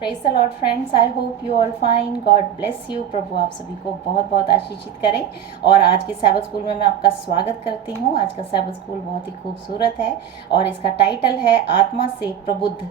Praise the Lord friends, I hope you all fine. God bless you. प्रभु आप सभी को बहुत बहुत आशीषित करें। और आज के सैबत स्कूल में मैं आपका स्वागत करती हूँ। आज का सैबत स्कूल बहुत ही खूबसूरत है और इसका टाइटल है आत्मा से प्रबुद्ध।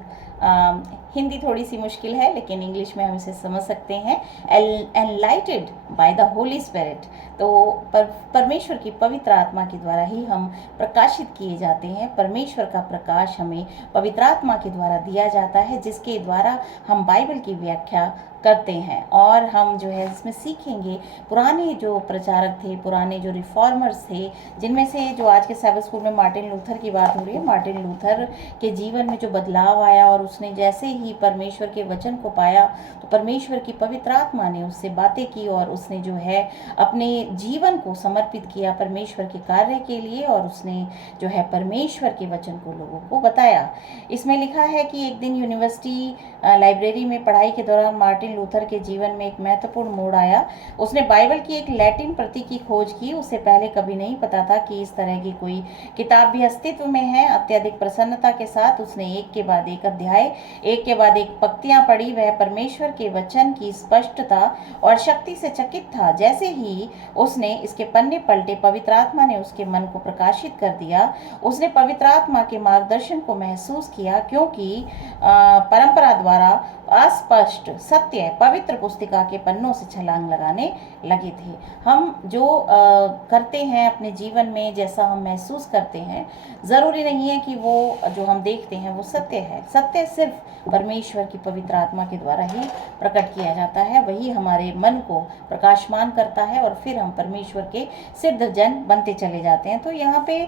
हिंदी थोड़ी सी मुश्किल है लेकिन इंग्लिश में हम इसे समझ सकते हैं, एनलाइटेड बाय द होली स्पिरिट। तो परमेश्वर की पवित्र आत्मा के द्वारा ही हम प्रकाशित किए जाते हैं। परमेश्वर का प्रकाश हमें पवित्र आत्मा के द्वारा दिया जाता है, जिसके द्वारा हम बाइबल की व्याख्या करते हैं। और हम जो है इसमें सीखेंगे पुराने जो प्रचारक थे, पुराने जो रिफॉर्मर्स थे, जिनमें से जो आज के सैबत स्कूल में मार्टिन लूथर की बात हो रही है। मार्टिन लूथर के जीवन में जो बदलाव आया और उसने जैसे ही परमेश्वर के वचन को पाया तो परमेश्वर की पवित्र आत्मा ने उससे बातें की और उसने जो है अपने जीवन को समर्पित किया परमेश्वर के कार्य के लिए, और उसने जो है परमेश्वर के वचन को लोगों को बताया। इसमें लिखा है कि एक दिन यूनिवर्सिटी लाइब्रेरी में पढ़ाई के दौरान मार्टिन लूथर के जीवन में एक महत्वपूर्ण मोड़ आया। उसने बाइबल की एक लैटिन प्रति की खोज की। उससे पहले कभी नहीं पता था कि इस तरह की कोई किताब भी अस्तित्व में है। अत्यधिक प्रसन्नता के साथ उसने एक के बाद एक अध्याय, एक के बाद एक पंक्तियां पढ़ी। वह परमेश्वर के वचन की स्पष्टता और शक्ति से चकित था। जैसे ही उसने इसके पन्ने पलटे, पवित्र आत्मा ने उसके मन को प्रकाशित कर दिया। उसने पवित्र आत्मा के मार्गदर्शन को महसूस किया, क्योंकि परंपरा द्वारा अस्पष्ट सत्य पवित्र पुस्तिका के पन्नों से छलांग लगाने लगे थे। हम जो करते हैं अपने जीवन में, जैसा हम महसूस करते हैं, ज़रूरी नहीं है कि वो जो हम देखते हैं वो सत्य है। सत्य सिर्फ परमेश्वर की पवित्र आत्मा के द्वारा ही प्रकट किया जाता है। वही हमारे मन को प्रकाशमान करता है और फिर हम परमेश्वर के सिद्ध जन बनते चले जाते हैं। तो यहाँ पे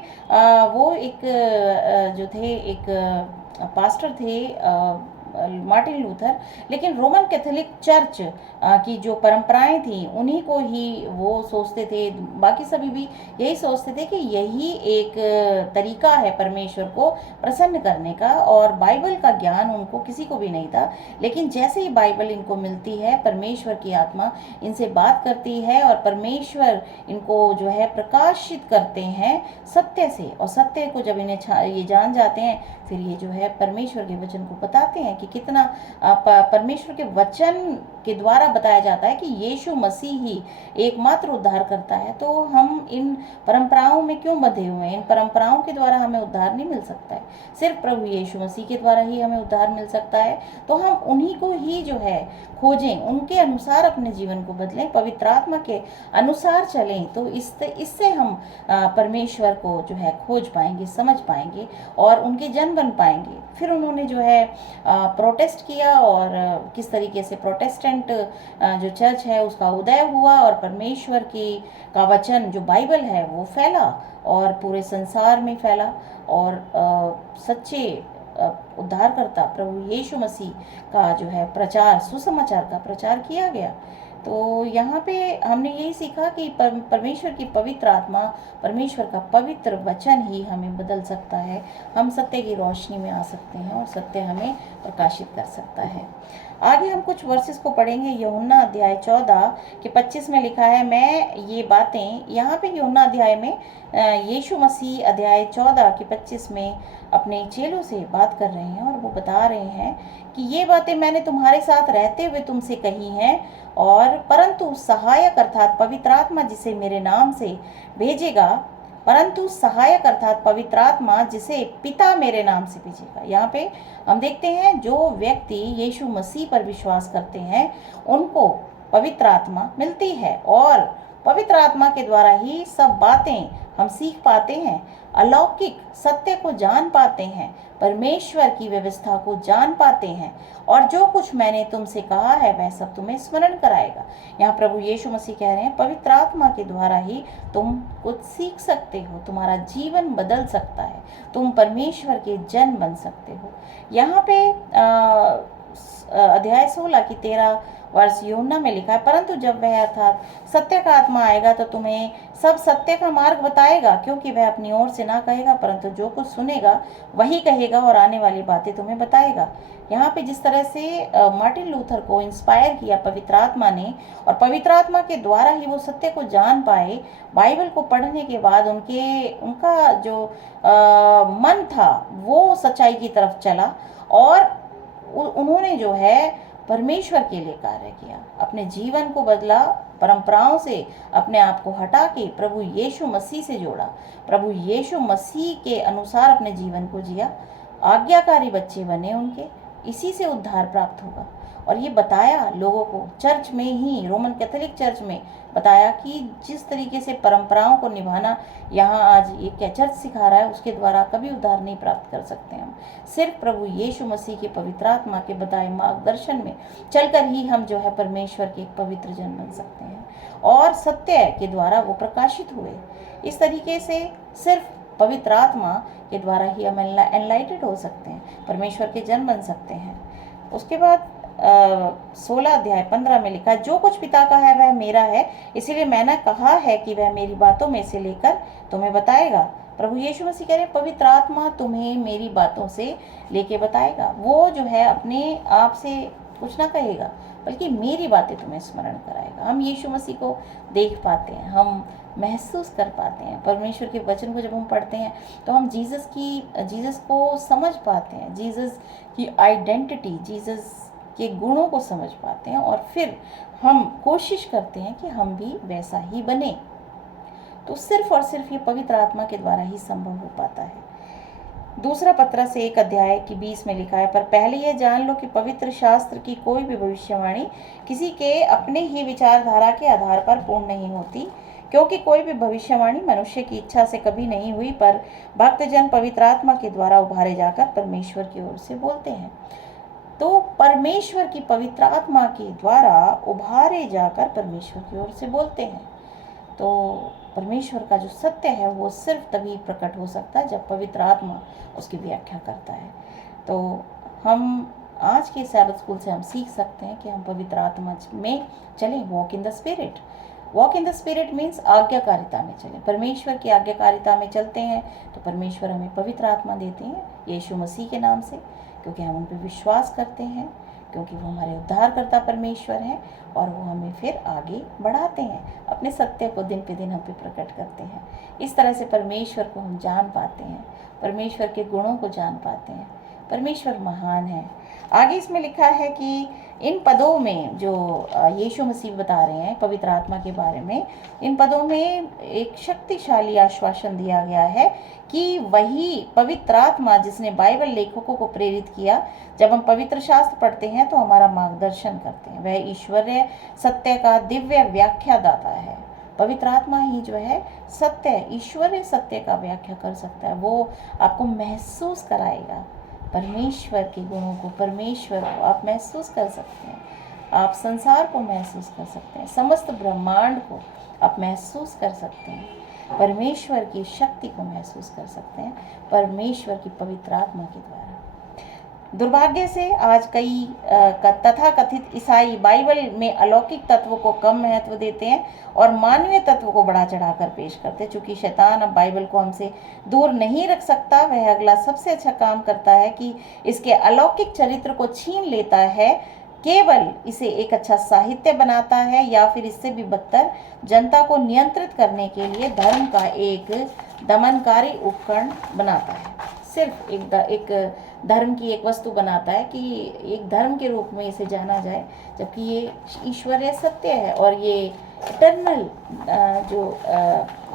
वो एक जो थे, एक पास्टर थे मार्टिन लूथर, लेकिन रोमन कैथोलिक चर्च की जो परंपराएं थी उन्हीं को ही वो सोचते थे। बाकी सभी भी यही सोचते थे कि यही एक तरीका है परमेश्वर को प्रसन्न करने का, और बाइबल का ज्ञान उनको किसी को भी नहीं था। लेकिन जैसे ही बाइबल इनको मिलती है, परमेश्वर की आत्मा इनसे बात करती है और परमेश्वर इनको जो है प्रकाशित करते हैं सत्य से, और सत्य को जब इन्हें ये जान जाते हैं, फिर ये जो है परमेश्वर के वचन को बताते हैं कि कितना परमेश्वर के वचन के द्वारा बताया जाता है कि यीशु मसीह ही एकमात्र उद्धार करता है। तो हम इन परंपराओं में क्यों बंधे हुए हैं? इन परंपराओं के द्वारा हमें उद्धार नहीं मिल सकता है, सिर्फ प्रभु यीशु मसीह के द्वारा ही हमें उद्धार मिल सकता है। तो हम उन्हीं को ही जो है खोजें, उनके अनुसार अपने जीवन को बदलें, पवित्र आत्मा के अनुसार चलें। तो इससे हम परमेश्वर को जो है खोज पाएंगे, समझ पाएंगे और उनके जन बन पाएंगे। फिर उन्होंने जो है प्रोटेस्ट किया, और किस तरीके से प्रोटेस्टेंट जो चर्च है उसका उदय हुआ, और परमेश्वर की का वचन जो बाइबल है वो फैला और पूरे संसार में फैला, और सच्चे उद्धारकर्ता प्रभु यीशु मसीह का जो है प्रचार, सुसमाचार का प्रचार किया गया। तो यहाँ पे हमने यही सीखा कि परमेश्वर की पवित्र आत्मा, परमेश्वर का पवित्र वचन ही हमें बदल सकता है। हम सत्य की रोशनी में आ सकते हैं और सत्य हमें प्रकाशित कर सकता है। आगे हम कुछ वर्सेस को पढ़ेंगे। यूहन्ना अध्याय 14 के 25 में लिखा है, मैं ये बातें, यहाँ पे यूहन्ना अध्याय में यीशु मसीह अध्याय 14 के 25 में अपने चेलों से बात कर रहे हैं, और वो बता रहे हैं कि ये बातें मैंने तुम्हारे साथ रहते हुए तुमसे कही हैं, और परंतु सहायक अर्थात पवित्र आत्मा जिसे मेरे नाम से भेजेगा, परंतु सहायक अर्थात पवित्र आत्मा जिसे पिता मेरे नाम से भेजेगा। यहाँ पे हम देखते हैं जो व्यक्ति यीशु मसीह पर विश्वास करते हैं उनको पवित्र आत्मा मिलती है, और पवित्र आत्मा के द्वारा ही सब बातें हम सीख पाते हैं, अलौकिक सत्य को जान पाते हैं, परमेश्वर की व्यवस्था को जान पाते हैं, और जो कुछ मैंने तुमसे कहा है वह सब तुम्हें स्मरण कराएगा। यहाँ प्रभु यीशु मसीह कह रहे हैं पवित्र आत्मा के द्वारा ही तुम कुछ सीख सकते हो, तुम्हारा जीवन बदल सकता है, तुम परमेश्वर के जन बन सकते हो। यहाँ पे अध्याय 16 की 13 वर्ष यूहन्ना में लिखा है, परंतु जब वह अर्थात सत्य का आत्मा आएगा तो तुम्हें सब सत्य का मार्ग बताएगा, क्योंकि वह अपनी ओर से ना कहेगा, परंतु जो कुछ सुनेगा वही कहेगा और आने वाली बातें तुम्हें बताएगा। यहाँ पे जिस तरह से मार्टिन लूथर को इंस्पायर किया पवित्र आत्मा ने, और पवित्र आत्मा के द्वारा ही वो सत्य को जान पाए, बाइबल को पढ़ने के बाद उनका जो मन था वो सच्चाई की तरफ चला, और उन्होंने जो है परमेश्वर के लिए कार्य किया, अपने जीवन को बदला, परंपराओं से अपने आप को हटा के प्रभु यीशु मसीह से जोड़ा, प्रभु यीशु मसीह के अनुसार अपने जीवन को जिया, आज्ञाकारी बच्चे बने उनके, इसी से उद्धार प्राप्त होगा। और ये बताया लोगों को चर्च में ही, रोमन कैथोलिक चर्च में बताया कि जिस तरीके से परंपराओं को निभाना यहाँ आज ये क्या चर्च सिखा रहा है, उसके द्वारा कभी उद्धार नहीं प्राप्त कर सकते हम। सिर्फ प्रभु यीशु मसीह के पवित्र आत्मा के बताए मार्गदर्शन में चलकर ही हम जो है परमेश्वर के एक पवित्र जन बन सकते हैं और सत्य के द्वारा वो प्रकाशित हुए। इस तरीके से सिर्फ पवित्र आत्मा के द्वारा ही हम एनलाइटेड हो सकते हैं, परमेश्वर के जन बन सकते हैं। उसके बाद 16 अध्याय 15 में लिखा, जो कुछ पिता का है वह मेरा है, इसीलिए मैंने कहा है कि वह मेरी बातों में से लेकर तुम्हें बताएगा। प्रभु यीशु मसीह कह रहे पवित्र आत्मा तुम्हें मेरी बातों से लेके बताएगा। वो जो है अपने आप से कुछ ना कहेगा, बल्कि मेरी बातें तुम्हें स्मरण कराएगा। हम यीशु मसीह को देख पाते हैं, हम महसूस कर पाते हैं। परमेश्वर के वचन को जब हम पढ़ते हैं तो हम जीसस को समझ पाते हैं, जीसस की आइडेंटिटी, जीसस के गुणों को समझ पाते हैं और फिर हम कोशिश करते हैं कि हम भी वैसा ही बने। तो सिर्फ और सिर्फ ये पवित्र आत्मा के द्वारा ही संभव हो पाता है। दूसरा पत्रस 1 अध्याय की 20 में लिखा है, पर पहले ये जान लो कि पवित्र शास्त्र की कोई भी भविष्यवाणी किसी के अपने ही विचारधारा के आधार पर पूर्ण नहीं होती, क्योंकि कोई भी भविष्यवाणी मनुष्य की इच्छा से कभी नहीं हुई, पर भक्तजन पवित्र आत्मा के द्वारा उभारे जाकर परमेश्वर की ओर से बोलते हैं। तो परमेश्वर की पवित्र आत्मा के द्वारा उभारे जाकर परमेश्वर की ओर से बोलते हैं। तो परमेश्वर का जो सत्य है वो सिर्फ तभी प्रकट हो सकता है जब पवित्र आत्मा उसकी व्याख्या करता है। तो हम आज के सैबत स्कूल से हम सीख सकते हैं कि हम पवित्र आत्मा में चलें, walk in the spirit. Walk in the spirit means आज्ञाकारिता में चलें, परमेश्वर की आज्ञाकारिता में चलते हैं तो परमेश्वर हमें पवित्र आत्मा देते हैं यीशु मसीह के नाम से, क्योंकि हम उन पर विश्वास करते हैं, क्योंकि वो हमारे उद्धारकर्ता परमेश्वर हैं और वो हमें फिर आगे बढ़ाते हैं, अपने सत्य को दिन पे दिन हम पे प्रकट करते हैं। इस तरह से परमेश्वर को हम जान पाते हैं, परमेश्वर के गुणों को जान पाते हैं। परमेश्वर महान है। आगे इसमें लिखा है कि इन पदों में जो यीशु मसीह बता रहे हैं पवित्र आत्मा के बारे में, इन पदों में एक शक्तिशाली आश्वासन दिया गया है कि वही पवित्र आत्मा जिसने बाइबल लेखकों को प्रेरित किया, जब हम पवित्र शास्त्र पढ़ते हैं तो हमारा मार्गदर्शन करते हैं, वह ईश्वरीय सत्य का दिव्य व्याख्यादाता है। पवित्र आत्मा ही जो है सत्य, ईश्वरीय सत्य का व्याख्या कर सकता है। वो आपको महसूस कराएगा परमेश्वर के गुणों को, परमेश्वर को आप महसूस कर सकते हैं, आप संसार को महसूस कर सकते हैं, समस्त ब्रह्मांड को आप महसूस कर सकते हैं, परमेश्वर की शक्ति को महसूस कर सकते हैं परमेश्वर की पवित्र आत्मा के द्वारा। दुर्भाग्य से आज कई तथाकथित ईसाई बाइबल में अलौकिक तत्वों को कम महत्व देते हैं और मानवीय तत्व को बढ़ा चढ़ाकर पेश करते हैं। चूंकि शैतान अब बाइबल को हमसे दूर नहीं रख सकता, वह अगला सबसे अच्छा काम करता है कि इसके अलौकिक चरित्र को छीन लेता है, केवल इसे एक अच्छा साहित्य बनाता है या फिर इससे भी बदतर जनता को नियंत्रित करने के लिए धर्म का एक दमनकारी उपकरण बनाता है। सिर्फ एक धर्म की एक वस्तु बनाता है कि एक धर्म के रूप में इसे जाना जाए, जबकि ये ईश्वरीय सत्य है और ये इटर्नल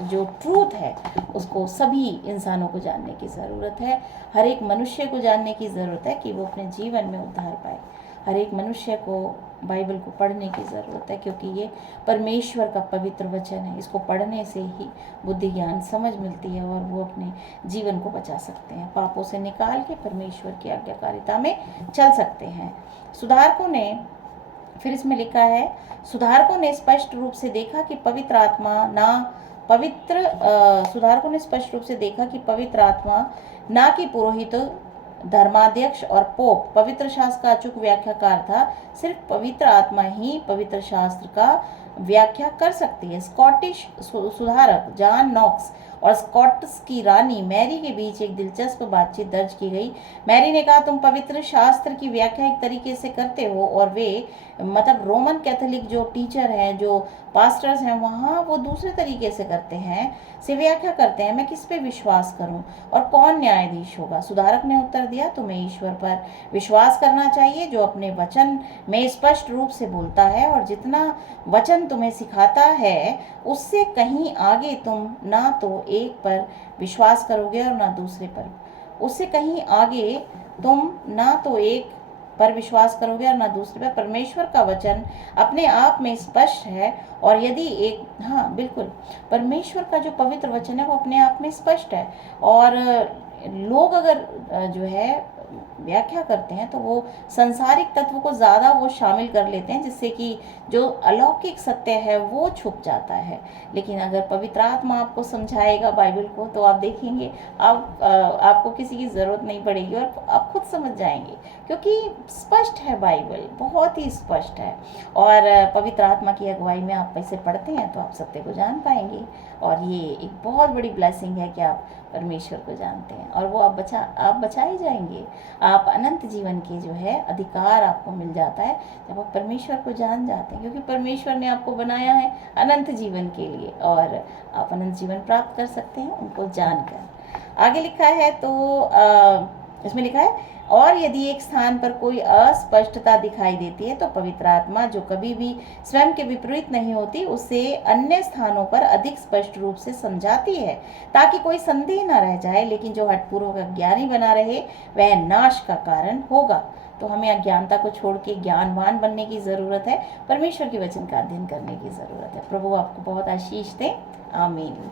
जो ट्रूथ है उसको सभी इंसानों को जानने की ज़रूरत है। हर एक मनुष्य को जानने की ज़रूरत है कि वो अपने जीवन में उद्धार पाए। हर एक मनुष्य को बाइबल को पढ़ने की ज़रूरत है, क्योंकि ये परमेश्वर का पवित्र वचन है। इसको पढ़ने से ही बुद्धि ज्ञान समझ मिलती है और वो अपने जीवन को बचा सकते हैं, पापों से निकाल के परमेश्वर की आज्ञाकारिता में चल सकते हैं। सुधारकों ने फिर इसमें लिखा है, सुधारकों ने स्पष्ट रूप से देखा कि पवित्र आत्मा ना कि पुरोहित, धर्माध्यक्ष और पोप पवित्र शास्त्र का अचूक व्याख्याकार था। सिर्फ पवित्र आत्मा ही पवित्र शास्त्र का व्याख्या कर सकती है। स्कॉटिश सुधारक जॉन नॉक्स और स्कॉट्स की रानी मैरी के बीच एक दिलचस्प बातचीत दर्ज की गई। मैरी ने कहा, तुम पवित्र शास्त्र की व्याख्या एक तरीके से करते हो और वे मतलब रोमन कैथोलिक जो टीचर हैं, जो पास्टर्स हैं वहाँ, वो दूसरे तरीके से करते हैं, से व्याख्या करते हैं। मैं किस पे विश्वास करूं और कौन न्यायाधीश होगा? सुधारक ने उत्तर दिया, तुम्हें ईश्वर पर विश्वास करना चाहिए जो अपने वचन में स्पष्ट रूप से बोलता है, और जितना वचन तुम्हें सिखाता है उससे कहीं आगे तुम ना तो एक पर विश्वास करोगे और ना दूसरे पर। उससे कहीं आगे तुम ना तो एक पर विश्वास करोगे और ना दूसरे पर। परमेश्वर का वचन अपने आप में स्पष्ट है, और यदि एक, हाँ बिल्कुल, परमेश्वर का जो पवित्र वचन है वो अपने आप में स्पष्ट है। और लोग अगर जो है व्याख्या करते हैं तो वो संसारिक तत्व को ज़्यादा वो शामिल कर लेते हैं, जिससे कि जो अलौकिक सत्य है वो छुप जाता है। लेकिन अगर पवित्र आत्मा आपको समझाएगा बाइबल को, तो आप देखेंगे आपको किसी की ज़रूरत नहीं पड़ेगी और आप खुद समझ जाएंगे, क्योंकि स्पष्ट है, बाइबल बहुत ही स्पष्ट है। और पवित्र आत्मा की अगुवाई में आप इसे पढ़ते हैं तो आप सत्य को जान पाएंगे, और ये एक बहुत बड़ी ब्लेसिंग है कि आप परमेश्वर को जानते हैं, और वो आप बचाए जाएंगे। आप अनंत जीवन के जो है अधिकार आपको मिल जाता है जब आप परमेश्वर को जान जाते हैं, क्योंकि परमेश्वर ने आपको बनाया है अनंत जीवन के लिए, और आप अनंत जीवन प्राप्त कर सकते हैं उनको जानकर। आगे लिखा है तो इसमें लिखा है, और यदि एक स्थान पर कोई अस्पष्टता दिखाई देती है तो पवित्र आत्मा, जो कभी भी स्वयं के विपरीत नहीं होती, उसे अन्य स्थानों पर अधिक स्पष्ट रूप से समझाती है, ताकि कोई संदेह न रह जाए। लेकिन जो हठपूर्वक अज्ञानी बना रहे वह नाश का कारण होगा। तो हमें अज्ञानता को छोड़ के ज्ञानवान बनने की ज़रूरत है, परमेश्वर के वचन का अध्ययन करने की ज़रूरत है। प्रभु आपको बहुत आशीष दे। आमीन।